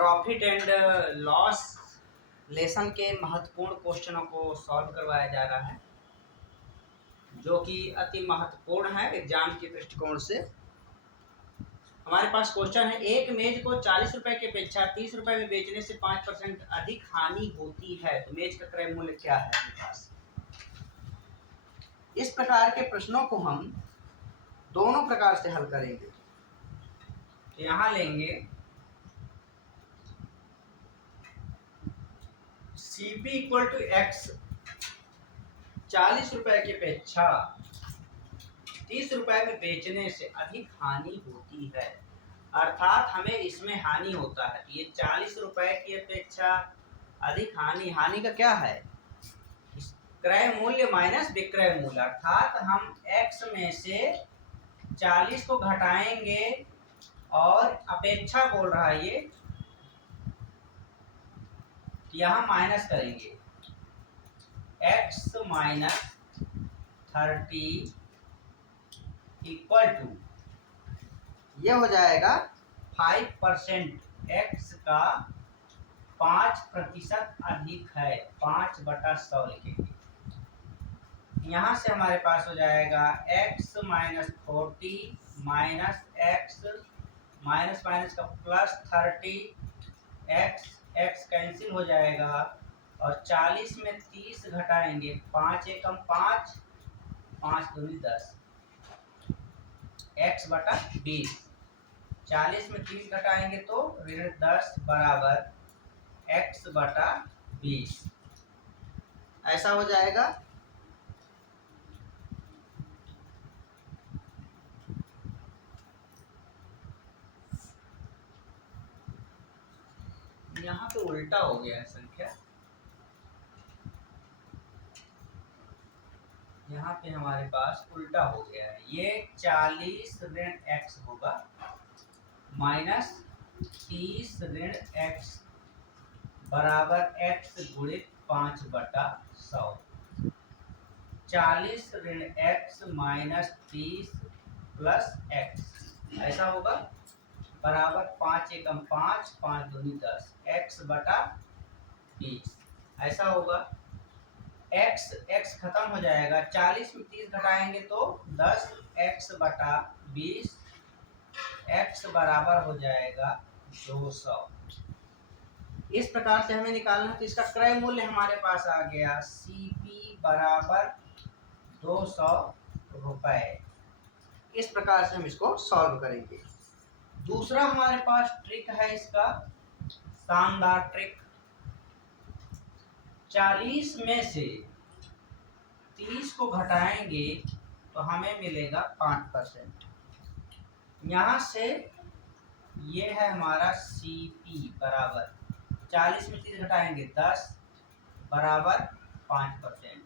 Profit and loss lesson के महत्वपूर्ण क्वेश्चनों को सॉल्व करवाया जा रहा है, जो कि अति महत्वपूर्ण है एग्जाम के दृष्टिकोण से। हमारे पास क्वेश्चन है, एक मेज को 40 रुपए की अपेक्षा 30 रुपए में बेचने से 5% अधिक हानि होती है, तो मेज का क्रय मूल्य क्या है हमारे पास। इस प्रकार के प्रश्नों को हम दोनों प्रकार से हल करेंगे। तो यहां लेंगे CP इक्वल टू एक्स, 40 रुपए की अपेक्षा 30 रुपए में बेचने से अधिक हानि होती है, अर्थात हमें इसमें हानि होता है। ये 40 रुपए की अपेक्षा अधिक हानि का क्या है, क्रय मूल्य माइनस विक्रय मूल्य, अर्थात हम x में से 40 को घटाएंगे और अपेक्षा बोल रहा है ये, यहां माइनस करेंगे x माइनस 30 इक्वल टू, ये हो जाएगा 5%, x का 5% अधिक है, 5/100 लिखेंगे। यहाँ से हमारे पास हो जाएगा x minus 40 minus x minus minus का प्लस 30, x कैंसिल हो जाएगा और 40 में 30 घटाएंगे, 5 एकम 5, 5 दूनी 10, x/20, 40 में 30 घटाएंगे तो ऋण 10 बराबर x/20, ऐसा हो जाएगा। यहाँ पे उल्टा हो गया है संख्या, यहाँ पे हमारे पास उल्टा हो गया है। ये 40 ऋण x होगा माइनस 30 ऋण x बराबर x गुणित 5/100, 40 ऋण x माइनस 30 प्लस x, ऐसा होगा बराबर 5 एकम 5, 5 दूनी 10, x/20, ऐसा होगा। x खत्म हो जाएगा, 40 में 30 घटाएंगे तो 10, x/20, x बराबर हो जाएगा 200। इस प्रकार से हमें निकालना, तो इसका क्रय मूल्य हमारे पास आ गया CP बराबर 200 रुपए। इस प्रकार से हम इसको सॉल्व करेंगे। दूसरा हमारे पास ट्रिक है इसका, शानदार ट्रिक। 40 में से 30 को घटाएंगे तो हमें मिलेगा 5%। यहाँ से ये है हमारा CP बराबर 40 में 30 घटाएंगे 10 बराबर 5%,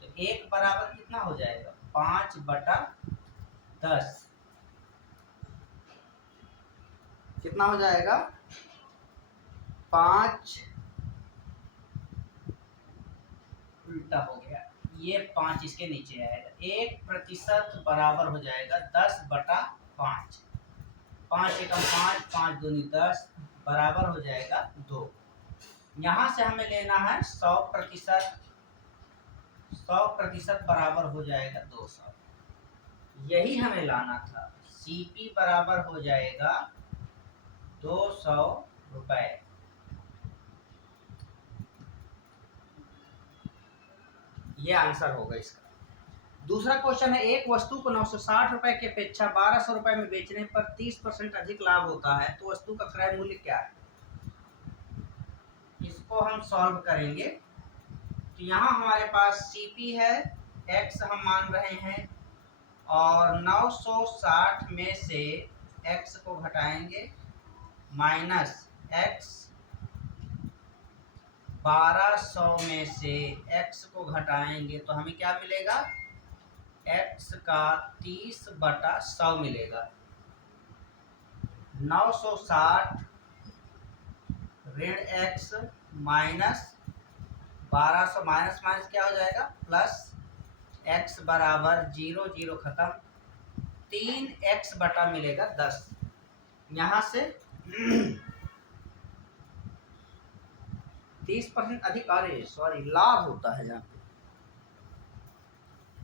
तो 1 बराबर कितना हो जाएगा, 5/10, कितना हो जाएगा 5, उल्टा हो गया, ये 5 इसके नीचे आएगा, 1% बराबर हो जाएगा 10/5, 5 एकम 5, 5 दूनी 10 बराबर हो जाएगा 2। यहाँ से हमें लेना है 100%, 100% बराबर हो जाएगा 200, यही हमें लाना था। CP बराबर हो जाएगा 200 रुपए। ये आंसर होगा इसका। दूसरा क्वेश्चन है, एक वस्तु को 960 रुपए की अपेक्षा 1200 रुपए में बेचने पर 30% अधिक लाभ होता है, तो वस्तु का क्रय मूल्य क्या है। इसको हम सॉल्व करेंगे। तो यहाँ हमारे पास CP है, x हम मान रहे हैं, और 960 में से x को घटाएंगे माइनस x, 1200 में से x को घटाएंगे तो हमें क्या मिलेगा, x का 30/100 मिलेगा। 960 ऋण x माइनस 1200, माइनस माइनस क्या हो जाएगा प्लस, x बराबर 0 0 खत्म, 3x बटा मिलेगा 10। यहाँ से 30% अधिक, अरे सॉरी, लाभ होता है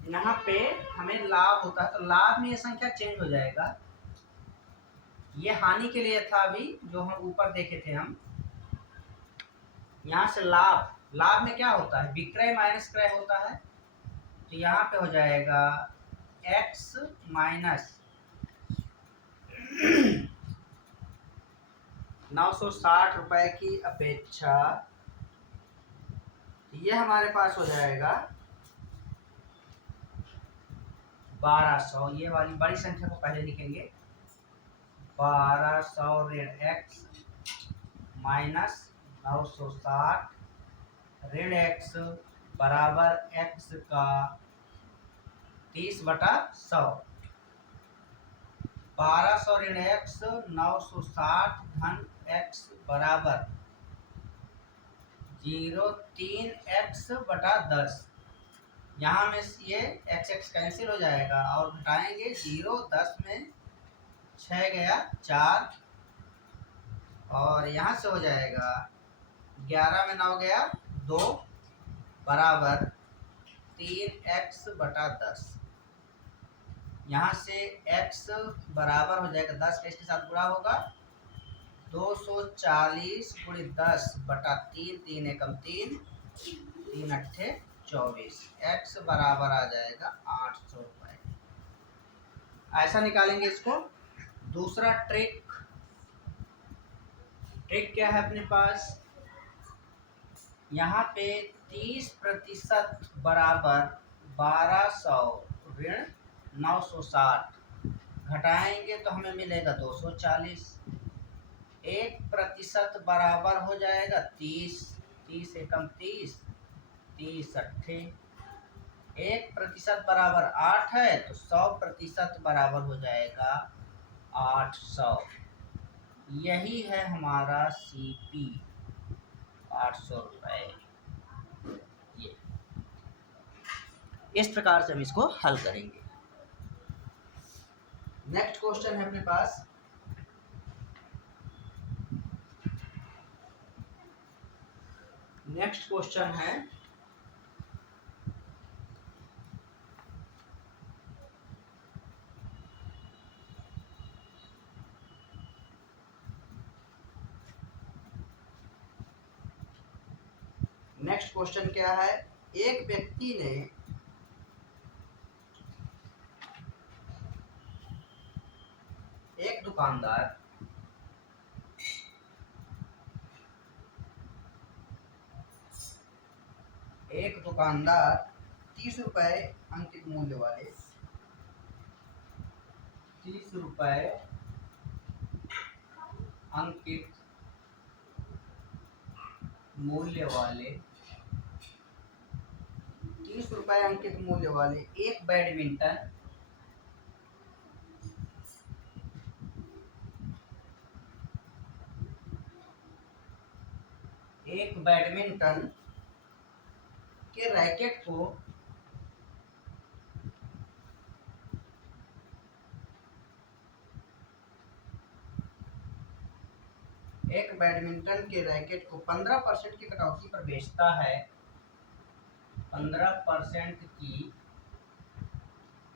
यहाँ पे हमें लाभ होता है, तो लाभ में ये संख्या चेंज हो जाएगा। ये हानि के लिए था अभी जो हम ऊपर देखे थे हम। यहाँ से लाभ, लाभ में क्या होता है, विक्रय माइनस क्रय होता है, तो यहाँ पे हो जाएगा x माइनस 960 रुपए की अपेक्षा, ये हमारे पास हो जाएगा 1200। ये वाली बड़ी संख्या को पहले लिखेंगे, 1200 ऋण x माइनस 960 ऋण x बराबर x का 30/100। 1200 ऋण x 960 धन x बराबर 0.3x/10। यहाँ में ये x कैंसिल हो जाएगा और घटाएंगे 0, 10 में 6 गया 4, और यहाँ से हो जाएगा 11 में 9 गया 2 बराबर 3x/10। यहाँ से x बराबर हो जाएगा 10 के इसके साथ गुणा होगा, 240 × 10/3, 3 एकम 3, 3 अट्ठे 24, x बराबर आ जाएगा 800 रुपये। ऐसा निकालेंगे इसको। दूसरा ट्रिक क्या है अपने पास, यहाँ पे 30% बराबर 1200 ऋण 960 घटाएंगे तो हमें मिलेगा 240। 1% बराबर हो जाएगा 30, 30 एकम 30, 30 अट्ठे। 1% बराबर 8 है, तो 100% बराबर हो जाएगा 800। यही है हमारा CP 800 रुपये। ये इस प्रकार से हम इसको हल करेंगे। नेक्स्ट क्वेश्चन है अपने पास, नेक्स्ट क्वेश्चन है क्या है, एक व्यक्ति ने एक दुकानदार एक दुकानदार 30 रुपए अंकित मूल्य वाले 30 रुपए अंकित मूल्य वाले 30 रुपए अंकित मूल्य वाले एक बैडमिंटन के रैकेट को एक बैडमिंटन के रैकेट को 15% की कटौती पर बेचता है, 15% की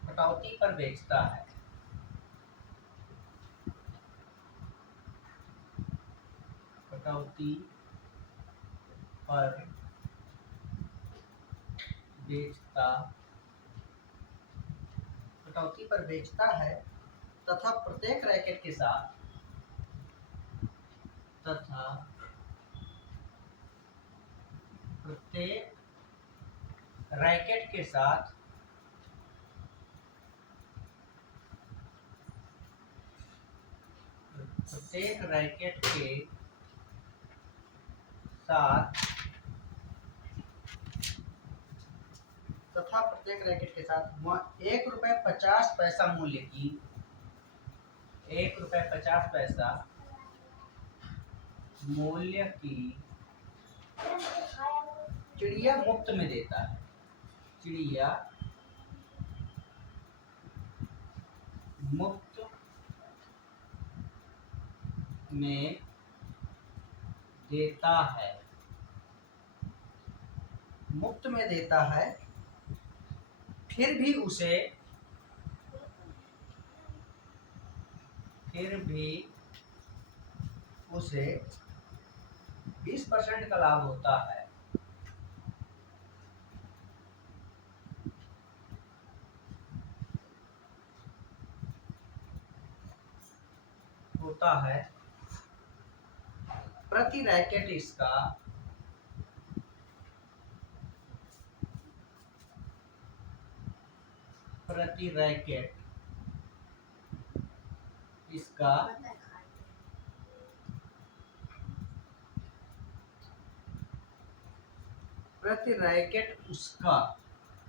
कटौती पर बेचता है, कटौती पर बेचता है तथा प्रत्येक रैकेट के साथ प्रत्येक रैकेट के साथ ₹1.50 मूल्य की ₹1.50 मूल्य की चिड़िया मुफ्त में देता है, चिड़िया मुफ्त में देता है। मुफ्त में देता है, फिर भी उसे 20% का लाभ होता है। प्रति रैकेट इसका प्रति रैकेट उसका,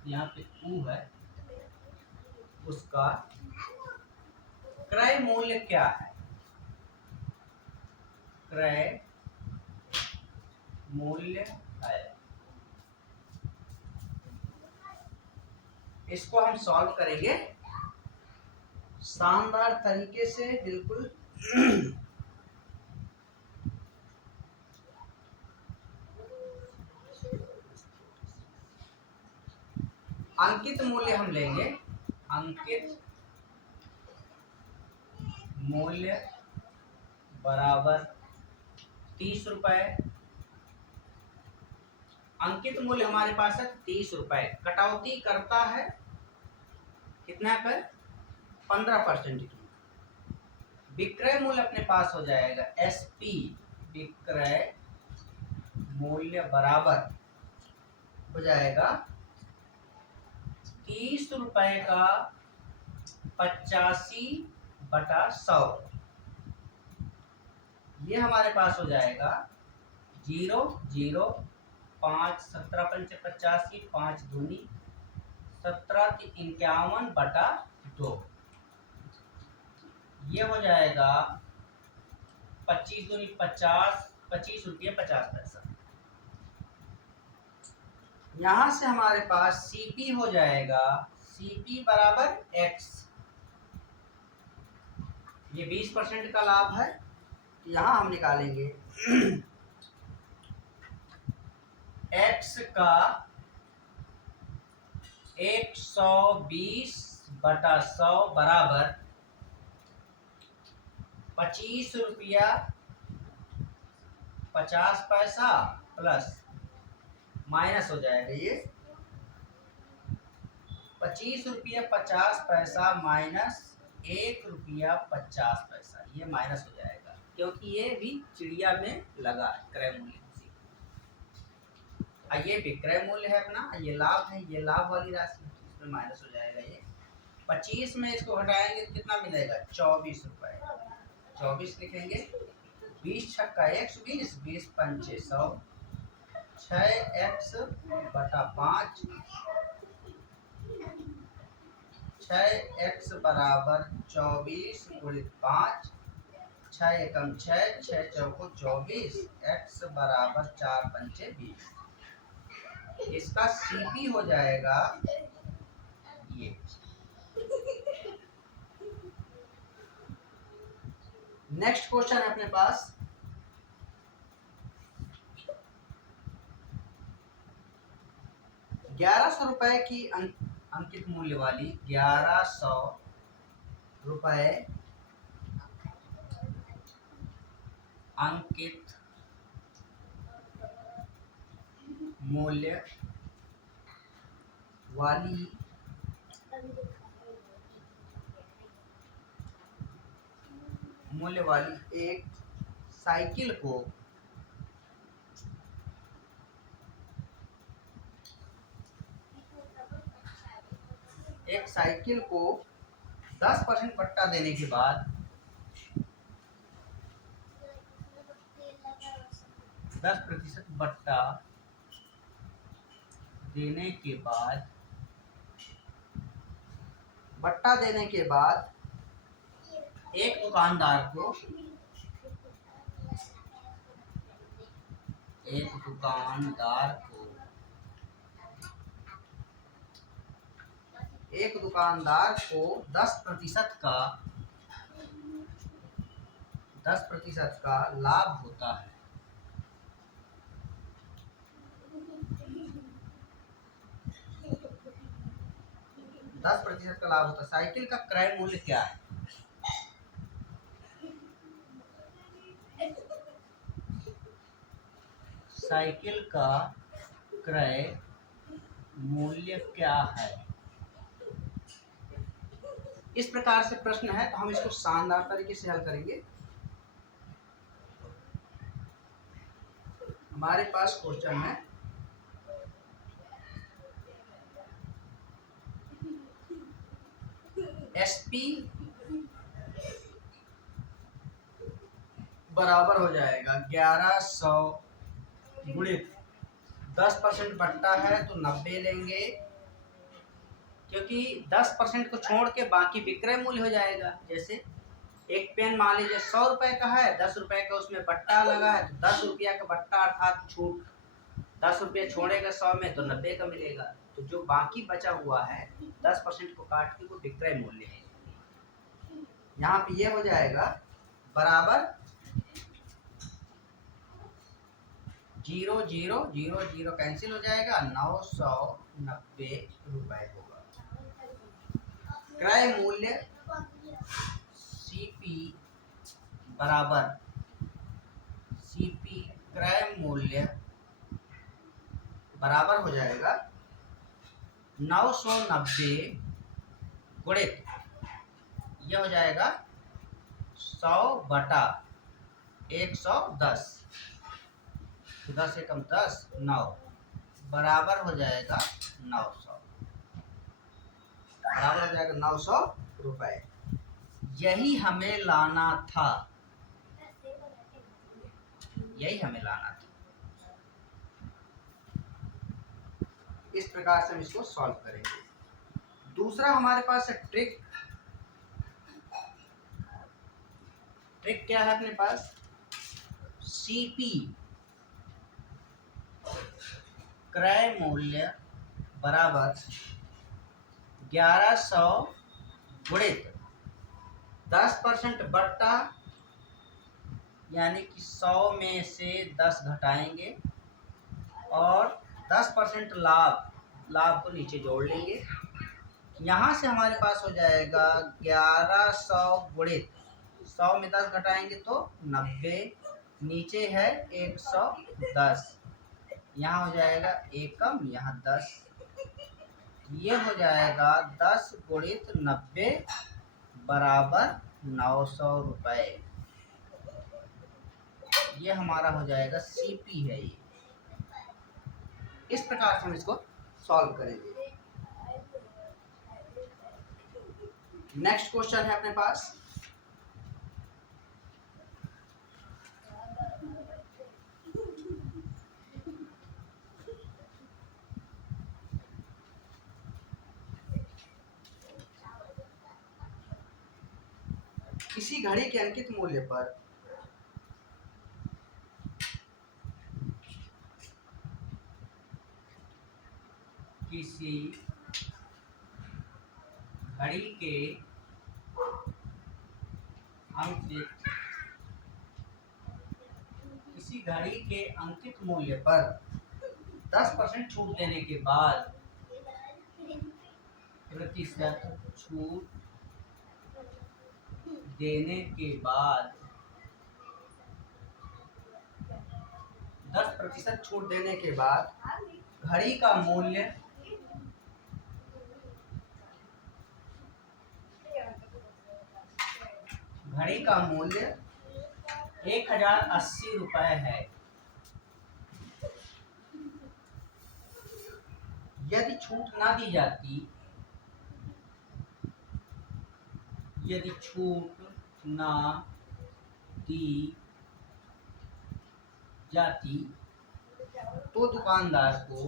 यहाँ पे ऊ है, उसका क्रय मूल्य क्या है? क्रय मूल्य है। इसको हम सॉल्व करेंगे शानदार तरीके से, बिल्कुल। अंकित मूल्य हम लेंगे, अंकित मूल्य बराबर 30 रुपए। अंकित मूल्य हमारे पास है 30 रुपए, कटौती करता है कितना पर? 15% की। विक्रय मूल्य अपने पास हो जाएगा एसपी, विक्रय मूल्य बराबर हो जाएगा 30 रुपए का 85/100। ये हमारे पास हो जाएगा 0.05 17 पंचे 85, 5 दूनी 17 51/2। ये हो जाएगा 25 दूनी 50, 25 रुपये 50 पैसा। यहां से हमारे पास सीपी हो जाएगा, सीपी बराबर एक्स। ये 20% का लाभ है, यहां हम निकालेंगे एक्स का 120/100 बराबर 25 रुपया 50 पैसा प्लस माइनस हो जाएगा ये 25 रुपया 50 पैसा माइनस 1 रुपया 50 पैसा, ये माइनस हो जाएगा क्योंकि ये भी चिड़िया में लगा है क्रय मूल्य। ये विक्रय मूल्य है अपना, ये लाभ है, ये लाभ वाली राशि, इसमें माइनस हो जाएगा। ये 25 में इसको घटाएंगे तो कितना मिलेगा? 24 रुपए। 24 लिखेंगे, 20 छक्का 120, 20 पंचे 100, 6x/5, 6x बराबर 24 गुणित 5, 6 एकम 6, 6 चौको 24, x बराबर 4 पंचे 20। इसका सीपी हो जाएगा ये। नेक्स्ट क्वेश्चन है अपने पास, ₹1100 की अंकित मूल्य वाली, ₹1100 अंकित मूल्य वाली एक साइकिल को एक साइकिल को 10% पट्टा देने के बाद 10% बट्टा देने के बाद एक दुकानदार को एक दुकानदार को 10% का लाभ होता है। 10% का लाभ होता है। साइकिल का क्रय मूल्य क्या है? साइकिल का क्रय मूल्य क्या है? इस प्रकार से प्रश्न है, तो हम इसको शानदार तरीके से हल करेंगे। हमारे पास क्वेश्चन है, एसपी बराबर हो जाएगा 1100 गुणित 10% बट्टा है तो 90 लेंगे, क्योंकि 10% को छोड़ के बाकी विक्रय मूल्य हो जाएगा। जैसे एक पेन मान लीजिए 100 रुपए का है, 10 रुपए का उसमें बट्टा लगा है, तो 10 रुपया का बट्टा अर्थात छूट, 10 रुपये छोड़ेगा 100 में तो 90 का मिलेगा। तो जो बाकी बचा हुआ है 10% को काट के वो विक्रय मूल्य है। यहाँ पे ये हो जाएगा बराबर 0 0 0 0 कैंसिल हो जाएगा, 990 रुपए होगा। क्रय मूल्य सीपी बराबर सीपी क्रय मूल्य बराबर हो जाएगा 990 गुणित, यह हो जाएगा 100 बटा 110, 10 से कम 10 9 बराबर हो जाएगा 900, बराबर हो जाएगा 900 रुपए। यही हमें लाना था, यही हमें लाना था। इस प्रकार से हम इसको सॉल्व करेंगे। दूसरा हमारे पास है ट्रिक। ट्रिक क्या है अपने पास? सीपी क्रय मूल्य बराबर 1100 गुणित 10% बट्टा, यानी कि 100 में से 10 घटाएंगे और 10% लाभ, लाभ को नीचे जोड़ लेंगे। यहाँ से हमारे पास हो जाएगा 1100 गुणित 100 में 10 घटाएंगे तो 90, नीचे है 110, यहाँ हो जाएगा एकम, यहाँ 10, ये हो जाएगा 10 गुणित 90 बराबर 900 रुपए। ये हमारा हो जाएगा सीपी है। ये इस प्रकार से हम इसको सॉल्व करेंगे। नेक्स्ट क्वेश्चन है अपने पास, किसी घड़ी के अंकित मूल्य पर किसी घड़ी के अंकित मूल्य पर 10% छूट देने के बाद, प्रतिशत छूट देने के बाद 10% छूट देने के बाद घड़ी का मूल्य घड़ी का मूल्य 1080 रुपए है। यदि छूट ना दी जाती, यदि छूट ना दी जाती तो दुकानदार को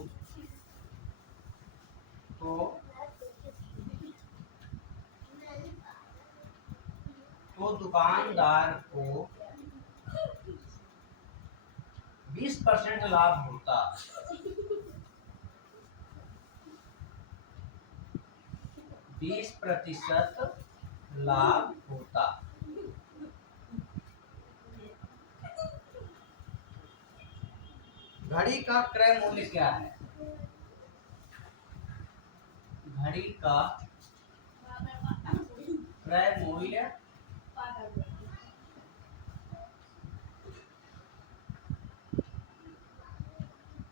दुकानदार को 20% लाभ होता। 20% लाभ होता। घड़ी का क्रय मूल्य क्या है? घड़ी का क्रय मूल्य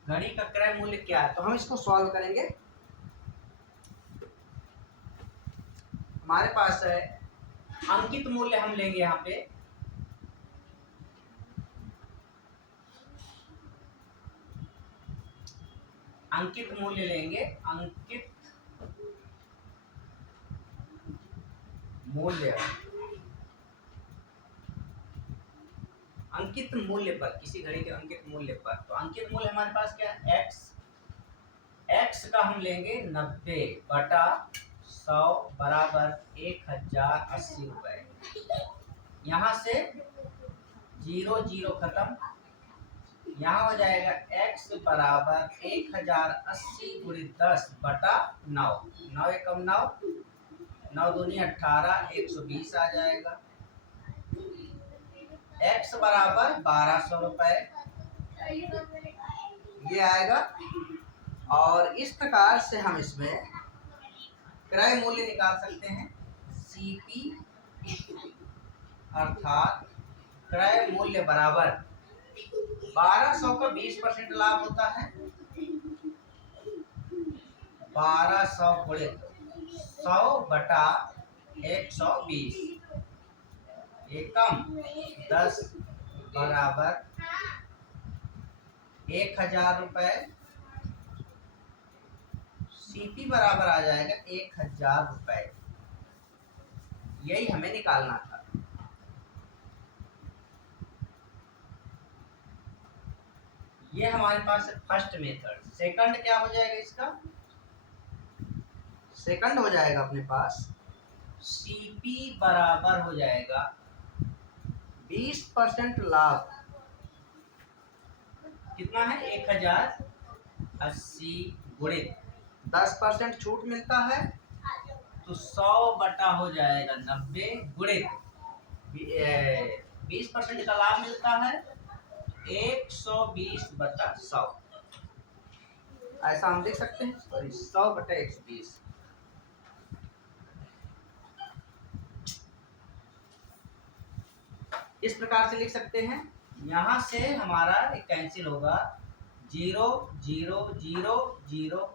घड़ी का क्रय मूल्य क्या है, तो हम इसको सॉल्व करेंगे। हमारे पास है अंकित मूल्य, हम लेंगे यहाँ पे अंकित मूल्य लेंगे। अंकित मूल्य पर, किसी घड़ी के अंकित मूल्य पर, तो अंकित मूल्य हमारे पास क्या है, x का हम लेंगे 90 बटा 100 बराबर 1080 रुपए। यहाँ से 0 0 खत्म, यहाँ हो जाएगा x बराबर 1080 गुणित 10 बटा 9, 9 एकम 9, 9 दूनी 18, 120 आ जाएगा। x बराबर 1200 रुपए ये आएगा। और इस प्रकार से हम इसमें क्रय मूल्य निकाल सकते हैं। CP अर्थात क्रय मूल्य बराबर 1200 का 20% लाभ होता है, 1200 गुणित 100 बटा 120 एकम 10 बराबर 1000 रुपए। CP बराबर आ जाएगा 1000 रुपए। यही हमें निकालना था। ये हमारे पास है फर्स्ट मेथड। सेकंड क्या हो जाएगा इसका, सेकंड हो जाएगा अपने पास CP बराबर हो जाएगा 20% लाभ, कितना है 1080 गुणित 10% छूट मिलता है तो 100 बटा हो जाएगा 90 गुणित 20% का लाभ मिलता है 120 बटा 100। ऐसा हम देख सकते हैं, सॉरी 100 बटा 120। इस प्रकार से लिख सकते हैं। यहाँ से हमारा एक कैंसिल होगा, 0 0 0 0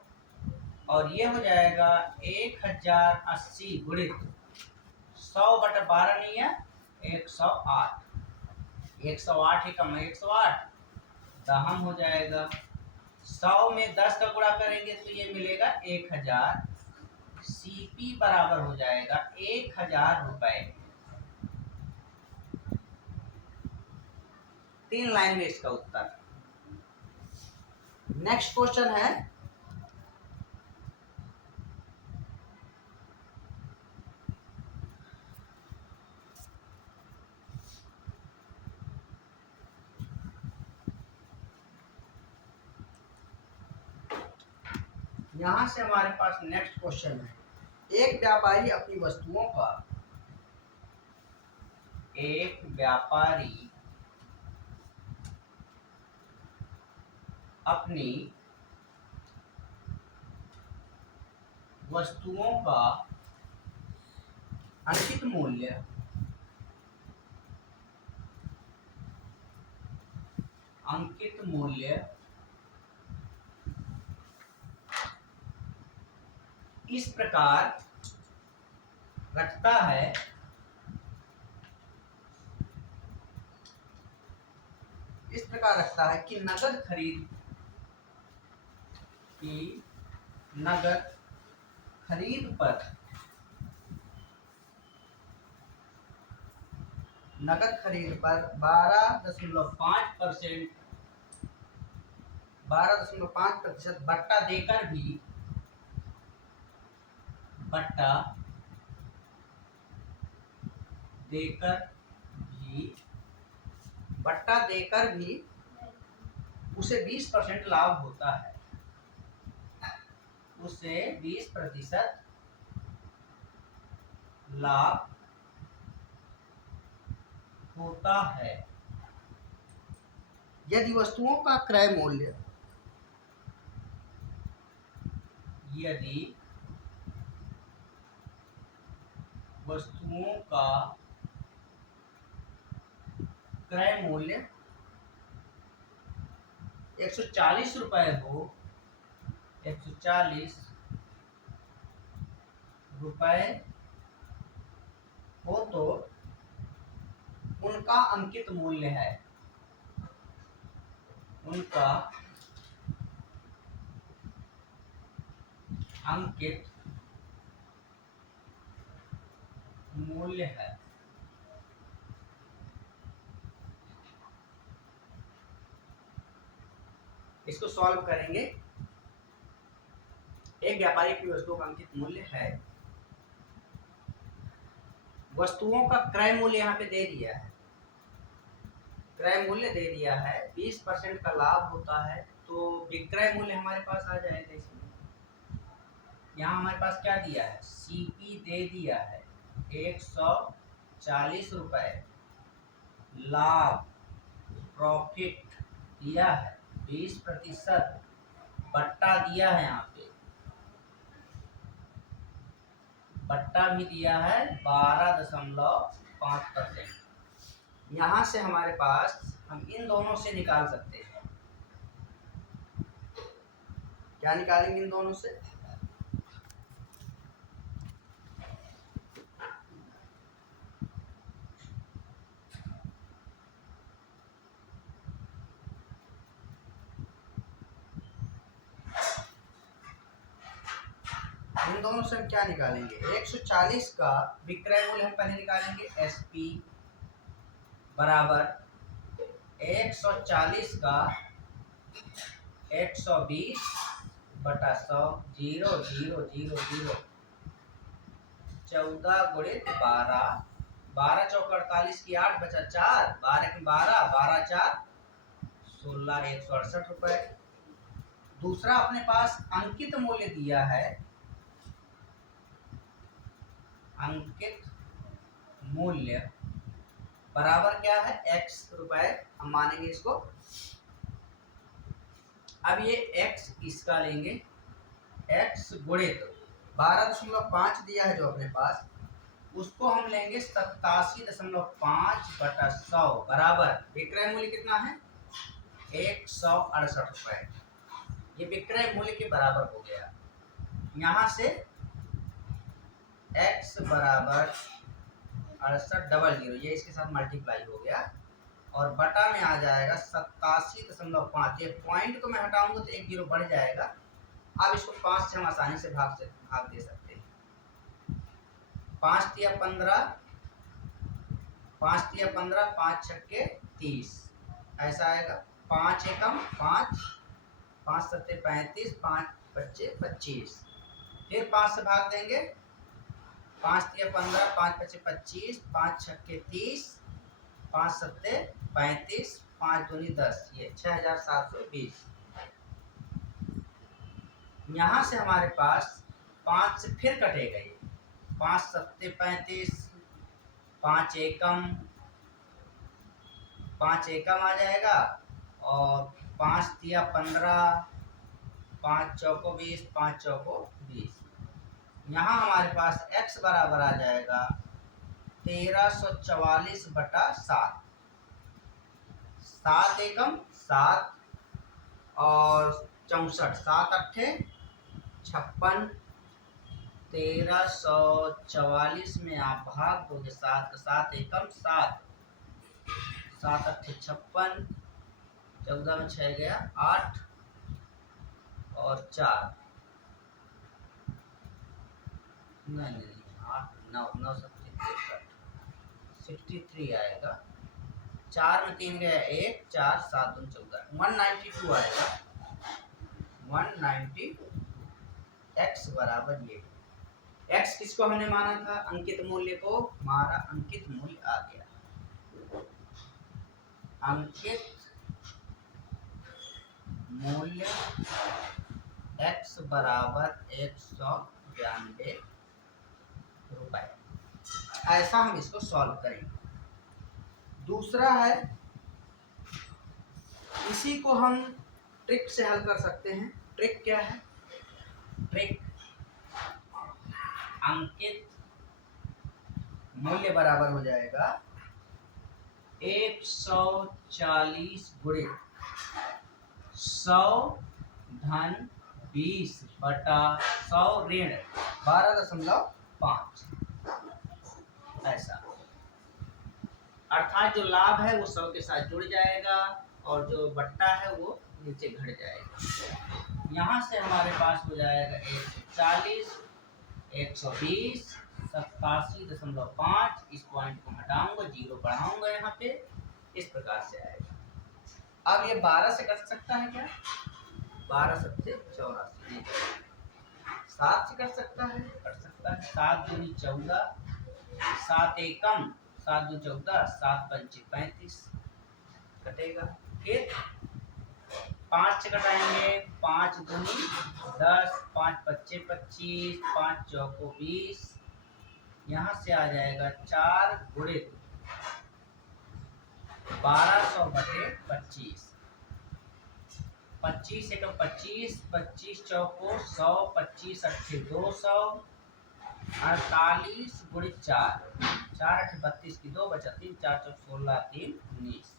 और ये हो जाएगा 1080 गुणित 100 बटा 12 नहीं है 108, 108 ही कम है 108, दहम हो जाएगा। 100 में 10 का गुणा करेंगे तो ये मिलेगा 1000। CP बराबर हो जाएगा 1000 रुपए। 3 लाइन में इसका उत्तर। नेक्स्ट क्वेश्चन है यहां से हमारे पास नेक्स्ट क्वेश्चन है, एक व्यापारी अपनी वस्तुओं का अंकित मूल्य इस प्रकार रखता है कि नगद खरीद पर 12.5% बट्टा देकर भी उसे 20% लाभ होता है, उसे 20% लाभ होता है यदि वस्तुओं का क्रय मूल्य वस्तुओं का क्रय मूल्य 140 रुपए हो, 140 रुपए हो तो उनका अंकित मूल्य है, उनका अंकित मूल्य है। इसको सॉल्व करेंगे। एक व्यापारी की वस्तुओं का अंकित मूल्य है, वस्तुओं का क्रय मूल्य यहाँ पे दे दिया है, क्रय मूल्य दे दिया है, 20% का लाभ होता है तो विक्रय मूल्य हमारे पास आ जाएगा। इसमें यहाँ हमारे पास क्या दिया है, सीपी दे दिया है 140 रुपए, लाभ प्रॉफिट दिया है 20%, बट्टा दिया है, यहाँ पे बट्टा भी दिया है 12.5%। यहाँ से हमारे पास हम इन दोनों से निकाल सकते हैं। क्या निकालेंगे इन दोनों से, इन दोनों से हम क्या निकालेंगे, 140 का विक्रय मूल्य हम पहले निकालेंगे, एसपी बराबर 140 का 120 बटा 100, 0 0 0 0, 14 गुणित 12, 12 चौक 48 की 8 बचा 4, 12 की 12, 12 4 16, 168 रुपए। दूसरा अपने पास अंकित मूल्य दिया है, अंकित मूल्य बराबर क्या है, x रुपए, हम मानेंगे इसको। अब ये x इसका लेंगे, x गुणित 12.5 दिया है जो अपने पास, उसको हम लेंगे 87.5 बटा 100 बराबर विक्रय मूल्य कितना है, 168 रुपए। ये विक्रय मूल्य के बराबर हो गया। यहाँ से x बराबर 6800, ये इसके साथ मल्टीप्लाई हो गया और बटा में आ जाएगा 87.5। ये पॉइंट को मैं हटाऊंगा तो एक जीरो बढ़ जाएगा। अब इसको 5 से हम आसानी से भाग दे सकते हैं। 5 तिया 15, 5 तिया 15, 5 छक्के 30, ऐसा आएगा। 5 एकम 5, 5 सत्ते 35, 5 बच्चे 25, फिर 5 से भाग देंगे, 5 तिया 15, 5 बचे 25, 5 छक्के 30, 5 सत्ते 35, 5 दूनी 10, ये 6720। यहाँ से हमारे पास 5 से फिर कटेगा ये, 5 सत्ते 35, 5 एकम, 5 एकम आ जाएगा और 5 तिया 15, 5 चौको 20, 5 चौको 20। यहाँ हमारे पास x बराबर आ जाएगा 1344 बटा 7, 7 एकम 7 और 64, 7 अट्ठे 56, 1344 में आप भाग दोगे 7, 7 एकम 7, 7 अट्ठे 56, 14 में 6 गया 8 और 4, नहीं 8 9 9 63 आएगा, 4 में 3 गया 1, 4 7 2 14, 192 आएगा, 192। x बराबर ये, x किसको हमने माना था, अंकित मूल्य को, हमारा अंकित मूल्य आ गया। अंकित मूल्य x बराबर 192 रुपए। ऐसा हम इसको सॉल्व करेंगे। दूसरा है, इसी को हम ट्रिक से हल कर सकते हैं। ट्रिक क्या है, ट्रिक अंकित मूल्य बराबर हो जाएगा 140 गुणित 100 धन 20 बटा 100 ऋण 12.5। ऐसा अर्थात जो लाभ है वो 100 के साथ जुड़ जाएगा और जो बट्टा है वो नीचे घट जाएगा। यहाँ से हमारे पास हो जाएगा 140, 120, 87.5। इस पॉइंट को हटाऊंगा, 0 बढ़ाऊंगा यहाँ पे, इस प्रकार से आएगा। अब ये 12 से कट सकता है क्या? 12 सत्ते 84, 7 से कट सकता है, कट सकता है। 7 दूनी 14, 7 एकम 7 दू 14, 7 पंचे 35 कटेगा। फिर 5 से कटाएंगे, 5 दूनी 10, 5 पच्चे 25, 5 चौको 20। यहाँ से आ जाएगा 4 गुणित 1200 बटे 25। 25 एकम 25, 25 चौको 100, 25 अट्ठे 200, 48 गुणित 4, 4 अट्ठे 32 की 2 बचा 3, 4 चौक 16, 3 19।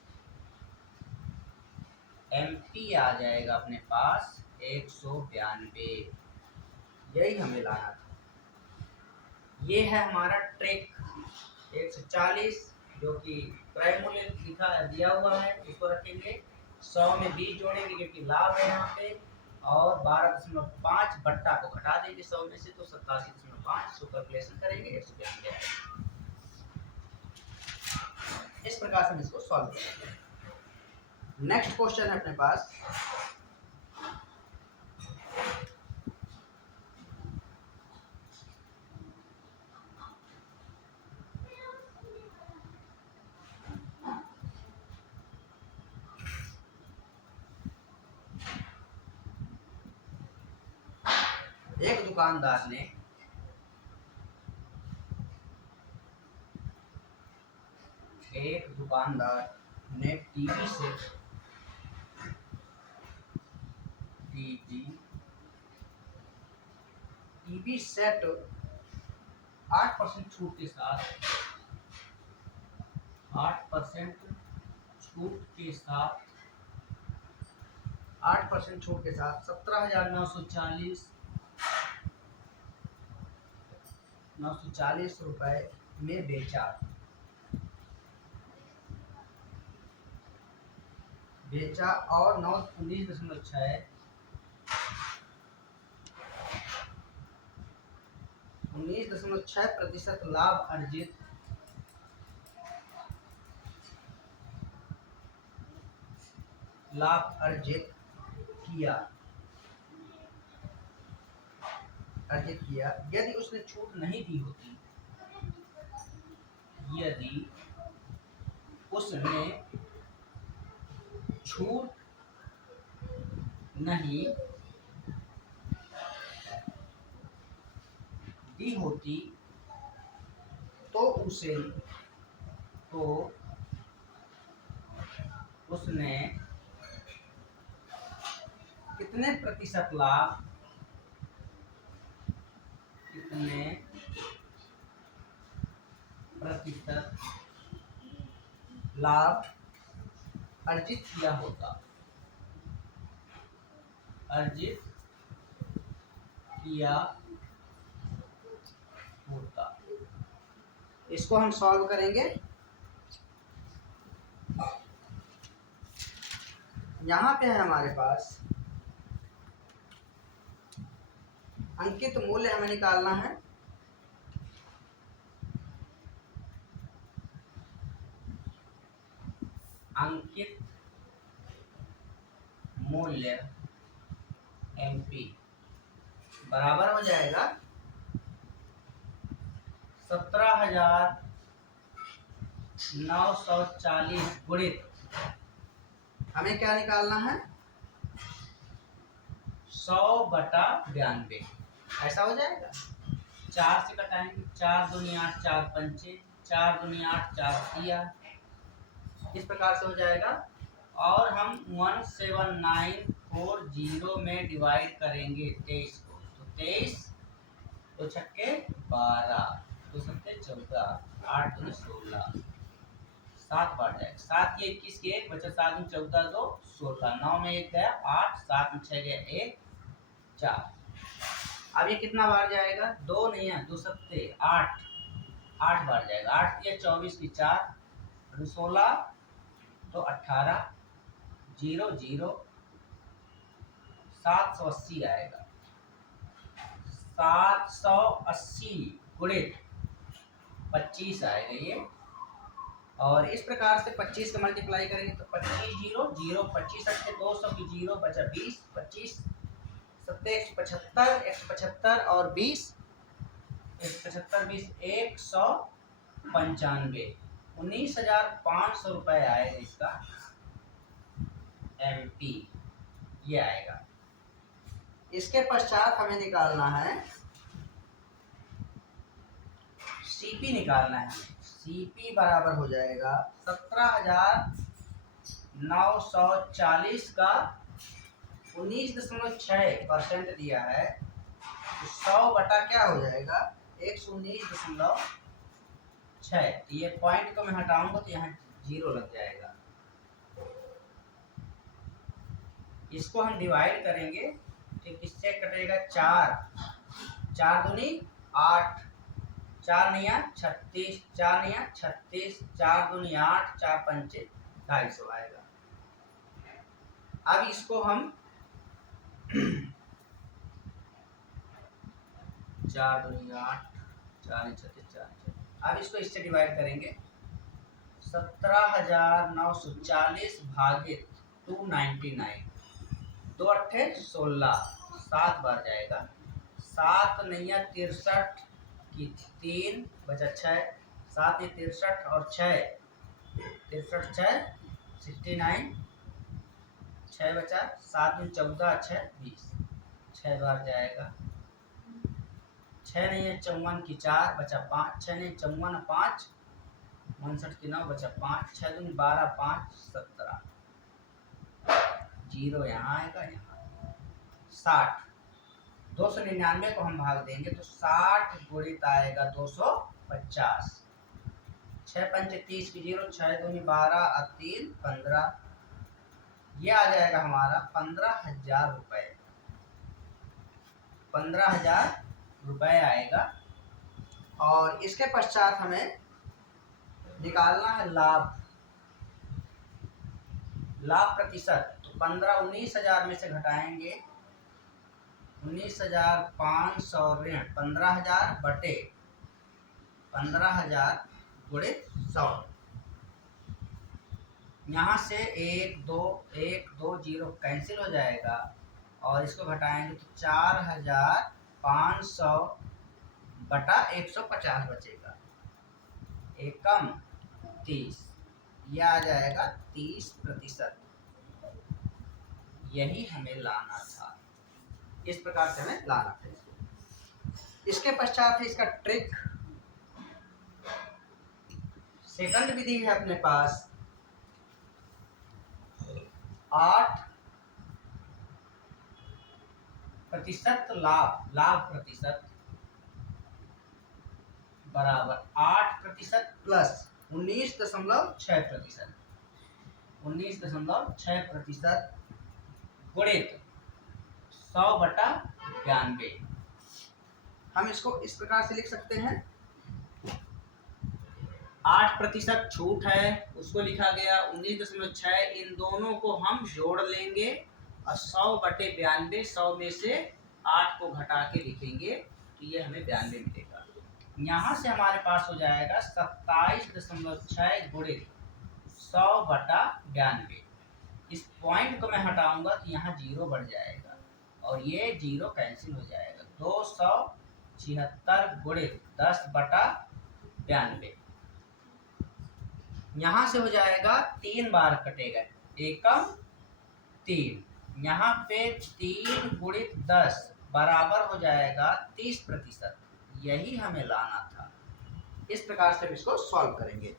एमपी आ जाएगा अपने पास 192। यही हमें लाना था। ये है हमारा ट्रिक 140, जो कि क्रय मूल्य लिखा दिया हुआ है, इसको रखेंगे। 100 में 20 जोड़ेंगे क्योंकि लाभ है यहाँ पे, और 12.5 बट्टा को घटा देंगे 100 में से, तो 87.5 सो कैलकुलेशन करेंगे 192। इस प्रकार से हम इसको सॉल्व करेंगे। नेक्स्ट क्वेश्चन है अपने पास, एक दुकानदार ने टीवी सेट 8% छूट के साथ 8% छूट के साथ 17,940 रुपए में बेचा और 19.6% लाभ अर्जित किया। यदि उसने छूट नहीं दी होती, तो उसने कितने प्रतिशत लाभ अर्जित किया होता। इसको हम सॉल्व करेंगे। यहाँ पे है हमारे पास अंकित मूल्य हमें निकालना है। अंकित मूल्य एमपी बराबर हो जाएगा 17,940 गुणित, हमें क्या निकालना है, 100 बटा 92। ऐसा हो जाएगा। 4 से कटाएंगे, 4 दूनी 8, 4 पंचे, 4 दूनी 8, 4 तिया, इस प्रकार से हो जाएगा। और हम 17940 में डिवाइड करेंगे 23 को, तो 23 तो छक्के 12, 2 सत्ते 14, 8 दूनी 16, 7 बार जाएगा। 7 ये 21 के 1 बचा, 7 में 14 2 16, 9 में 1 गया 8, 7 में 6 गया 1 4। अब ये कितना बार जाएगा? 2 नहीं है, 2 सत्ते 8, 8 बार जाएगा। 8 ये 24 की 4, 16 तो 18, 0 0, 780 आएगा। 780 गुणित 25 आएगा ये। और इस प्रकार से 25 का मल्टीप्लाई करेंगे तो 25 0 0, 25 अट्ठे 200 की 0 बचा 20, 25 सत्ते 175, 175 और 20, 175 20 195, 19,500 रुपये आएगा इसका MP, ये आएगा। इसके पश्चात हमें निकालना है CP निकालना है। CP बराबर हो जाएगा 17,940 का 19.6% दिया है, तो 100 बटा क्या हो जाएगा 119.6। तो ये पॉइंट को मैं हटाऊंगा तो यहाँ 0 लग जाएगा। इसको हम डिवाइड करेंगे तो किससे कटेगा? 4, 4 दूनी 8, 4 नहीं 36, 4 नहीं 36, 4 दूनी 8, 4 पंचे 250 आएगा। अब इसको हम 4 दूनी 8, 4 36, 4। अब इसको इससे डिवाइड करेंगे 17,940 भागित 299, 2 अट्ठे 16, 7 बार जाएगा। 7 नैया 63 की 3 बचा 6, 7 ये 63 और 6 63 6 69, 6 बचा, 7 में 14 6 20, 6 बार जाएगा। 6 नहीं है 54 की 4 बचा 5, 6 नहीं 54 5, 59 की 9 बचा 5, 6 दूनी 12 5 17, 0 यहाँ आएगा, यहाँ 60। 299 को हम भाग देंगे तो 60 गुणित आएगा 250, 6 पंचे 30 की 0, 6 दूनी 12 और 3 15, ये आ जाएगा हमारा 15,000 रुपये। 15,000 रुपये आएगा। और इसके पश्चात हमें निकालना है लाभ प्रतिशत। तो 19,000 में से घटाएंगे 19,500 ऋण 15,000 बटे 15,000 गुणित 100। यहाँ से 1 2 0 कैंसिल हो जाएगा और इसको घटाएंगे तो 4,500 बटा 150 बचेगा, एकम 30, यह आ जाएगा 30%। यही हमें लाना था, इस प्रकार से हमें लाना था इसको। इसके पश्चात है इसका ट्रिक। सेकंड विधि है अपने पास 8% लाभ प्रतिशत बराबर 8% प्लस 19.6%, 19.6% गुणित 100 बटा 92। हम इसको इस प्रकार से लिख सकते हैं, 8% छूट है उसको लिखा गया 19.6, इन दोनों को हम जोड़ लेंगे और 100 बटे 92, 100 में से 8 को घटा के लिखेंगे तो ये हमें 92 मिलेगा। यहाँ से हमारे पास हो जाएगा 27.6 गुणित 100 बटा 92। इस पॉइंट को मैं हटाऊंगा तो यहाँ 0 बढ़ जाएगा और ये 0 कैंसिल हो जाएगा। 276 गुणित 10 बटा 92। यहाँ से हो जाएगा 3 बार कटेगा, एकम 3, यहाँ पे 3 गुणित 10 बराबर हो जाएगा 30%। यही हमें लाना था। इस प्रकार से हम इसको सॉल्व करेंगे।